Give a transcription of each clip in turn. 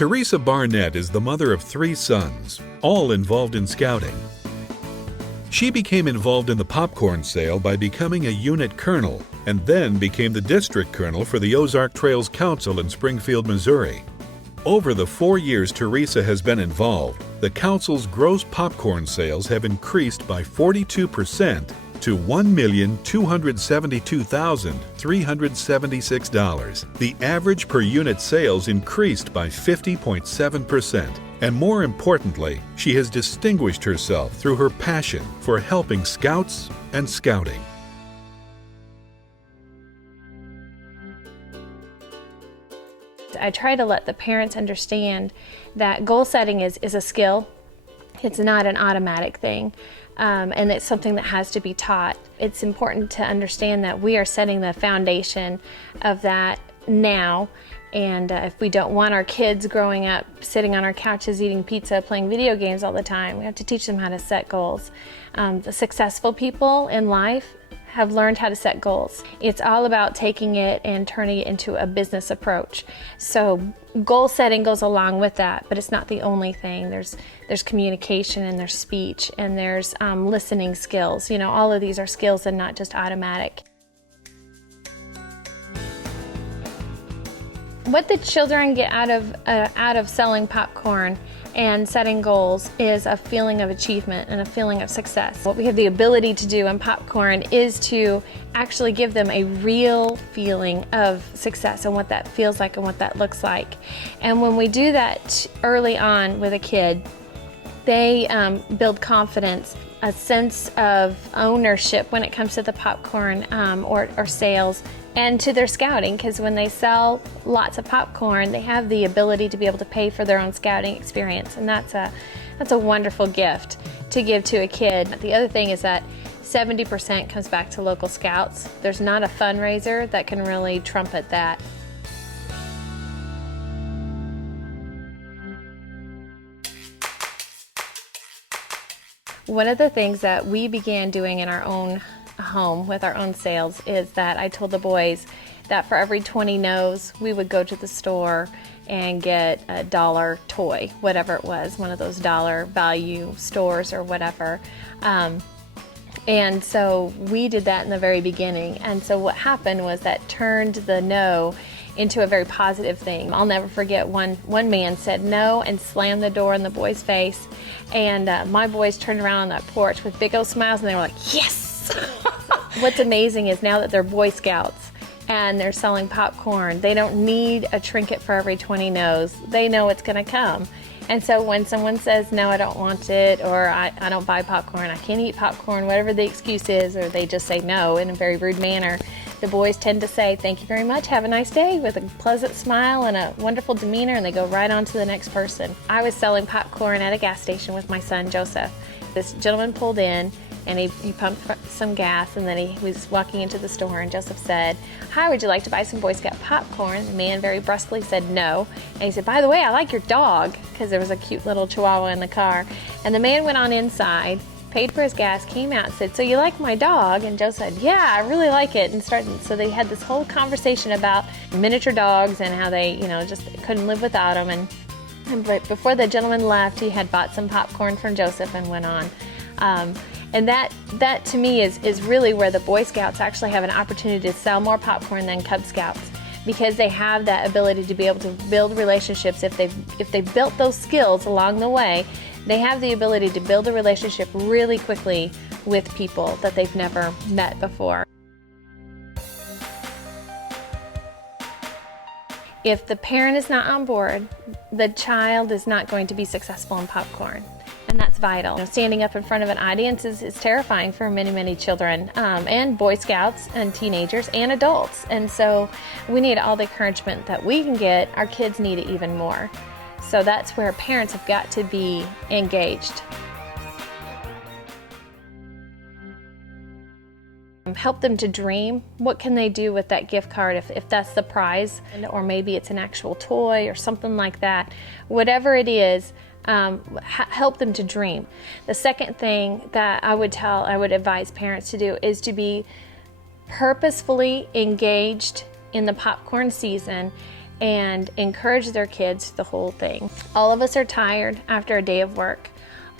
Teresa Barnett is the mother of 3 sons, all involved in scouting. She became involved in the popcorn sale by becoming a unit colonel and then became the district colonel for the Ozark Trails Council in Springfield, Missouri. Over the 4 years Teresa has been involved, the council's gross popcorn sales have increased by 42% to $1,272,376. The average per unit sales increased by 50.7%. And more importantly, she has distinguished herself through her passion for helping scouts and scouting. I try to let the parents understand that goal setting is a skill. It's not an automatic thing, and it's something that has to be taught. It's important to understand that we are setting the foundation of that now, and if we don't want our kids growing up sitting on our couches eating pizza, playing video games all the time, we have to teach them how to set goals. The successful people in life have learned how to set goals. It's all about taking it and turning it into a business approach. So goal setting goes along with that, but it's not the only thing. There's communication, and there's speech, and there's listening skills. You know, all of these are skills and not just automatic. What the children get out of selling popcorn and setting goals is a feeling of achievement and a feeling of success. What we have the ability to do in popcorn is to actually give them a real feeling of success and what that feels like and what that looks like. And when we do that early on with a kid, they build confidence, a sense of ownership when it comes to the popcorn or sales, and to their scouting, because when they sell lots of popcorn, they have the ability to be able to pay for their own scouting experience, and that's a wonderful gift to give to a kid. The other thing is that 70% comes back to local scouts. There's not a fundraiser that can really trumpet that. One of the things that we began doing in our own home with our own sales is that I told the boys that for every 20 no's, we would go to the store and get a dollar toy, whatever it was, one of those dollar value stores or whatever. And so we did that in the very beginning. And so what happened was that turned the no into a very positive thing. I'll never forget one man said no and slammed the door in the boy's face. And my boys turned around on that porch with big old smiles, and they were like, yes! What's amazing is now that they're Boy Scouts and they're selling popcorn, they don't need a trinket for every 20 no's. They know it's going to come. And so when someone says, no, I don't want it, or I don't buy popcorn, I can't eat popcorn, whatever the excuse is, or they just say no in a very rude manner, the boys tend to say, thank you very much, have a nice day, with a pleasant smile and a wonderful demeanor, and they go right on to the next person. I was selling popcorn at a gas station with my son, Joseph. This gentleman pulled in, and he pumped some gas, and then he was walking into the store, and Joseph said, hi, would you like to buy some Boy Scout popcorn? The man very brusquely said no, and he said, by the way, I like your dog, because there was a cute little chihuahua in the car. And the man went on inside, paid for his gas, came out and said, so you like my dog? And Joe said, yeah, I really like it. And so they had this whole conversation about miniature dogs and how they, just couldn't live without them. And before the gentleman left, he had bought some popcorn from Joseph and went on. And that to me is really where the Boy Scouts actually have an opportunity to sell more popcorn than Cub Scouts, because they have that ability to be able to build relationships. If they've built those skills along the way, they have the ability to build a relationship really quickly with people that they've never met before. If the parent is not on board, the child is not going to be successful in popcorn. And that's vital. Standing up in front of an audience is terrifying for many, many children, and Boy Scouts and teenagers and adults. And so we need all the encouragement that we can get. Our kids need it even more. So that's where parents have got to be engaged. Help them to dream. What can they do with that gift card if that's the prize? Or maybe it's an actual toy or something like that. Whatever it is, help them to dream. The second thing that I would advise parents to do is to be purposefully engaged in the popcorn season and encourage their kids the whole thing. All of us are tired after a day of work.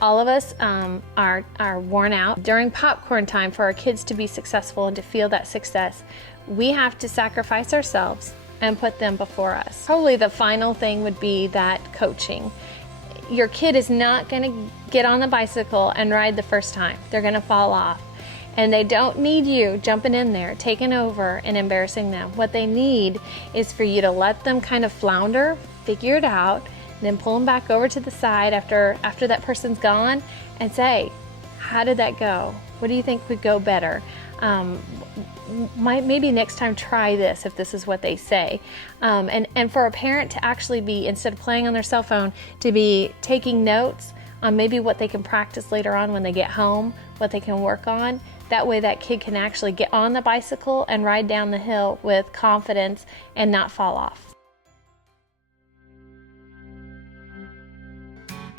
All of us are worn out. During popcorn time, for our kids to be successful and to feel that success, we have to sacrifice ourselves and put them before us. Probably the final thing would be that coaching. Your kid is not going to get on the bicycle and ride the first time. They're going to fall off. And they don't need you jumping in there, taking over, and embarrassing them. What they need is for you to let them kind of flounder, figure it out, then pull them back over to the side after that person's gone and say, how did that go? What do you think would go better? Maybe next time try this if this is what they say. And for a parent to actually be, instead of playing on their cell phone, to be taking notes on maybe what they can practice later on when they get home, what they can work on. That way that kid can actually get on the bicycle and ride down the hill with confidence and not fall off.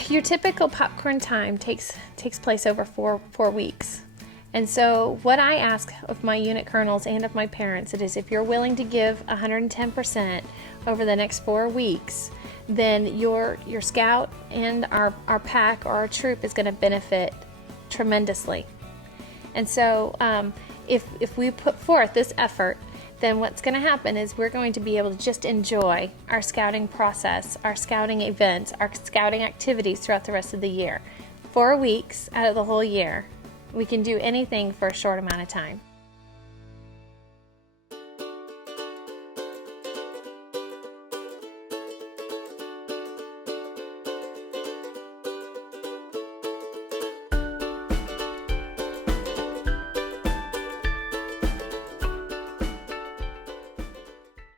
Your typical popcorn time takes place over four weeks. And so what I ask of my unit colonels and of my parents, it is if you're willing to give 110% over the next 4 weeks, then your scout and our pack or our troop is going to benefit tremendously. And so if we put forth this effort, then what's going to happen is we're going to be able to just enjoy our scouting process, our scouting events, our scouting activities throughout the rest of the year. 4 weeks out of the whole year, we can do anything for a short amount of time.